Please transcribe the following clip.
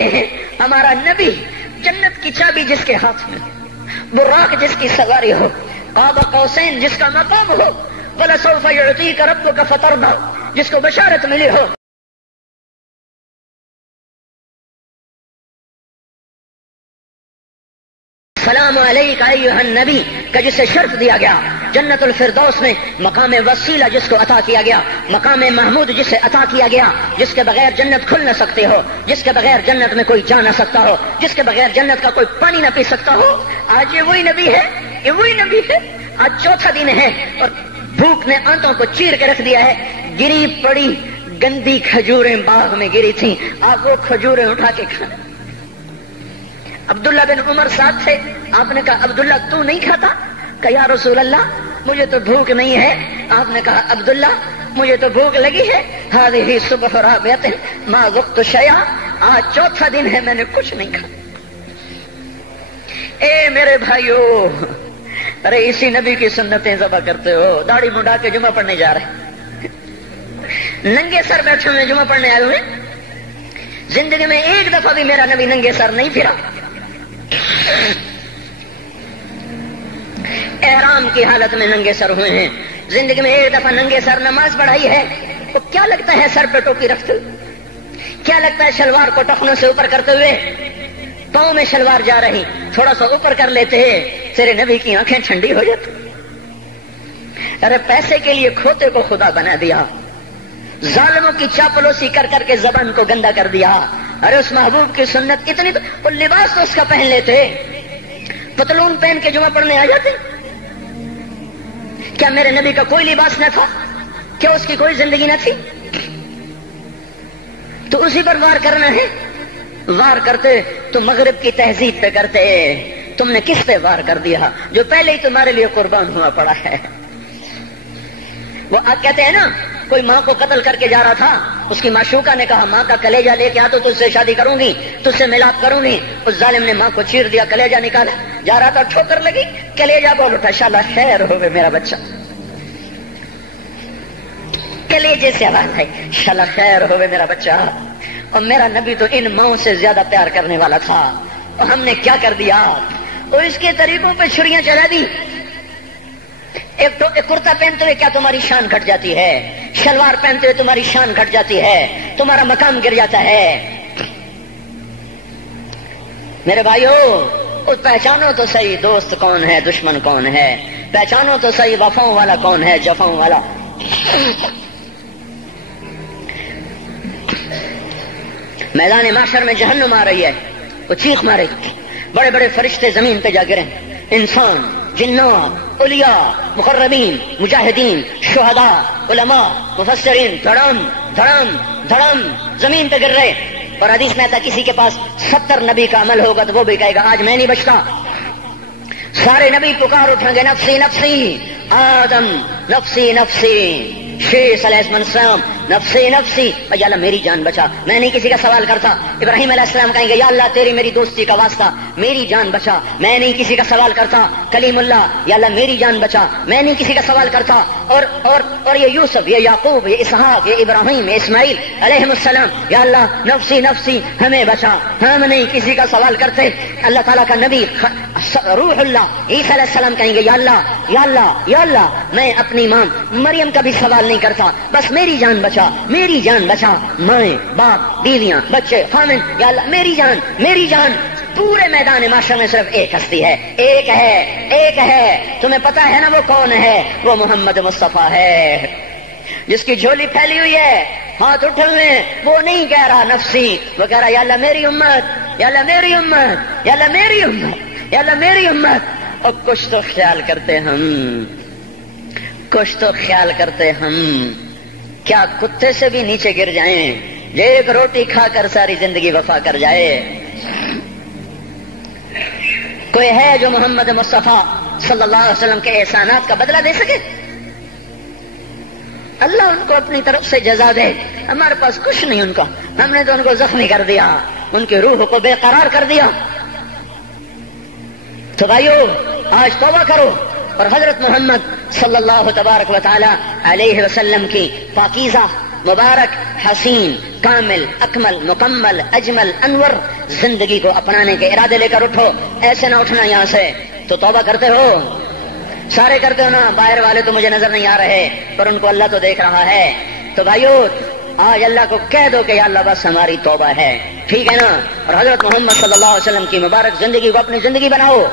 ہمارا نبی جنت کی چابی جس کے ہاتھ میں، براق جس کی سواری ہو، قاب قوسین جس کا مقام ہو، وَلَسَوْفَ يُعْطِيكَ رَبُّكَ فَتَرْضَىٰ جس کو بشارت ملی ہو. سلام علیک ایھا النبی کا جسے شرف دیا گیا، جنت الفردوس میں مقام وسیلہ جس کو عطا کیا گیا، مقام محمود جسے عطا کیا گیا، جس کے بغیر جنت کھل نہ سکتے ہو، جس کے بغیر جنت میں کوئی جا نہ سکتا ہو، جس کے بغیر جنت کا کوئی پانی نہ پی سکتا ہو. آج یہ وہی نبی ہے، یہ وہی نبی ہے. آج چوتھا دن ہے اور بھوک نے آنتوں کو چیر کے رکھ دیا ہے. گری پڑی گندی کھجوریں باغ میں گری تھیں، آپ وہ کھجوریں اٹھا کے کھانا. عبداللہ بن عمر ساتھ تھے، آپ نے کہا عبداللہ تو نہیں کھاتا؟ کہ یا رسول اللہ مجھے تو بھوک نہیں ہے. آپ نے کہا عبداللہ مجھے تو بھوک لگی ہے. هذه صبح رابعة ما ذقت شيئا، آج چوتھا دن ہے میں نے کچھ نہیں کھایا. اے میرے بھائیو، ارے اسی نبی کی سنتیں ذبح کرتے ہو. داڑھی منڈا کے جمعہ پڑھنے جا رہے، ننگے سر بیٹھے ہوئے جمعہ پڑھنے آئے ہوئے. زندگی میں ایک دفعہ بھی میرا نبی ننگے سر نہیں پھرا. احرام کی حالت میں ننگے سر ہوئے ہیں. زندگی میں ایک دفعہ ننگے سر نماز پڑھائی ہے. تو کیا لگتا ہے سر پہ ٹوپی رکھتے ہوئے؟ کیا لگتا ہے شلوار کو ٹخنوں سے اوپر کرتے ہوئے؟ پاؤں میں شلوار جا رہی، تھوڑا سا اوپر کر لیتے ہیں، تیرے نبی کی آنکھیں ٹھنڈی ہو جاتی. ارے پیسے کے لیے کھوتے کو خدا بنا دیا، ظالموں کی چاپلوسی کر کر کے زبان کو گندا کر دیا. ارے اس محبوب کی سنت اتنی تو وہ لباس تو اس کا پہن لیتے، پتلون پہن کے جمعہ پڑھنے آ جاتے. کیا میرے نبی کا کوئی لباس نہ تھا؟ کیا اس کی کوئی زندگی نہ تھی؟ تو اسی پر وار کرنا ہے. وار کرتے تو مغرب کی تہذیب پہ کرتے. تم نے کس پہ وار کر دیا جو پہلے ہی تمہارے لیے قربان ہوا پڑا ہے؟ وہ کہتے ہیں نا، کوئی ماں کو قتل کر کے جا رہا تھا، اس کی معشوقہ نے کہا ماں کا کلیجہ لے کے آ تو تجھ سے شادی کروں گی، تجھ سے ملاپ کروں گی. اس ظالم نے ماں کو چیر دیا، کلیجہ نکالا، جا رہا تھا ٹھوکر لگی، کلیجہ بول اٹھا، شالا خیر ہوئے میرا بچہ. کلیجے سے آواز ہے، شالا خیر ہوئے میرا بچہ. اور میرا نبی تو ان ماؤں سے زیادہ پیار کرنے والا تھا، اور ہم نے کیا کر دیا؟ اور اس کے طریقوں پہ چھریاں چلا دی. ایک کرتا پہنتے ہوئے کیا تمہاری شان گھٹ جاتی ہے؟ شلوار پہنتے ہوئے تمہاری شان گھٹ جاتی ہے، تمہارا مقام گر جاتا ہے. میرے بھائیو، پہچانو تو صحیح دوست کون ہے، دشمن کون ہے. پہچانو تو صحیح وفاؤں والا کون ہے، جفاؤں والا. میدان معاشر میں جہنم آ رہی ہے، وہ چیخ مارے، بڑے بڑے فرشتے زمین پہ جا گرے، انسان، جنات، اولیاء، مقربین، مجاہدین، شہداء، علماء، مفسرین، دھڑم دھڑم دھڑم زمین پہ گر رہے. اور حدیث میں آتا کسی کے پاس 70 نبی کا عمل ہوگا تو وہ بھی کہے گا آج میں نہیں بچتا. سارے نبی پکار اٹھیں گے، نفسی نفسی، آدم نفسی نفسی، شیخ علیہ السلام نفسی نفسی، یا اللہ میری جان بچا، میں نہیں کسی کا سوال کرتا. ابراہیم علیہ السلام کہیں گے یا اللہ تیری میری دوستی کا واسطہ میری جان بچا، میں نہیں کسی کا سوال کرتا. کلیم اللہ، یا اللہ میری جان بچا، میں نہیں کسی کا سوال کرتا. اور یہ یوسف، یہ یعقوب، یہ اسحاق، یہ ابراہیم، یہ اسماعیل علیہ السلام، یا اللہ نفسی نفسی ہمیں بچا، ہم نہیں کسی کا سوال کرتے. اللہ تعالیٰ کا نبی روح اللہ عیسیٰ علیہ السلام کہیں گے یا اللہ یا اللہ یا اللہ میں اپنی ماں مریم کا بھی سوال نہیں کرتا، بس میری جان بچا، میری جان بچا. مائیں، باپ، بیویاں، بچے، خامن، یا اللہ میری جان میری جان. پورے میدان معاشر میں صرف ایک ہستی ہے، ایک ہے، ایک ہے. تمہیں پتا ہے نا وہ کون ہے؟ وہ محمد مصطفیٰ ہے، جس کی جھولی پھیلی ہوئی ہے، ہاتھ اٹھے ہوئے. وہ نہیں کہہ رہا نفسی، وہ کہہ رہا یا اللہ میری امت، یا اللہ میری امت، یا اللہ میری امت، یا اللہ میری امت. اور کچھ تو خیال کرتے ہم، کچھ تو خیال کرتے ہم. کیا کتے سے بھی نیچے گر جائیں، ایک روٹی کھا کر ساری زندگی وفا کر جائے؟ کوئی ہے جو محمد مصطفیٰ صلی اللہ علیہ وسلم کے احسانات کا بدلہ دے سکے؟ اللہ ان کو اپنی طرف سے جزا دے. ہمارے پاس کچھ نہیں ان کا، ہم نے تو ان کو زخمی کر دیا، ان کی روح کو بے قرار کر دیا. تو بھائیو آج توبہ کرو اور حضرت محمد صلی اللہ تبارک و تعالی علیہ وسلم کی پاکیزہ مبارک، حسین، کامل، اکمل، مکمل، اجمل، انور زندگی کو اپنانے کے ارادے لے کر اٹھو. ایسے نہ اٹھنا یہاں سے. تو توبہ کرتے ہو؟ سارے کرتے ہو نا؟ باہر والے تو مجھے نظر نہیں آ رہے پر ان کو اللہ تو دیکھ رہا ہے. تو بھائیو آج اللہ کو کہہ دو کہ یا اللہ بس ہماری توبہ ہے. ٹھیک ہے نا؟ اور حضرت محمد صلی اللہ علیہ وسلم کی مبارک زندگی کو اپنی زندگی بناؤ.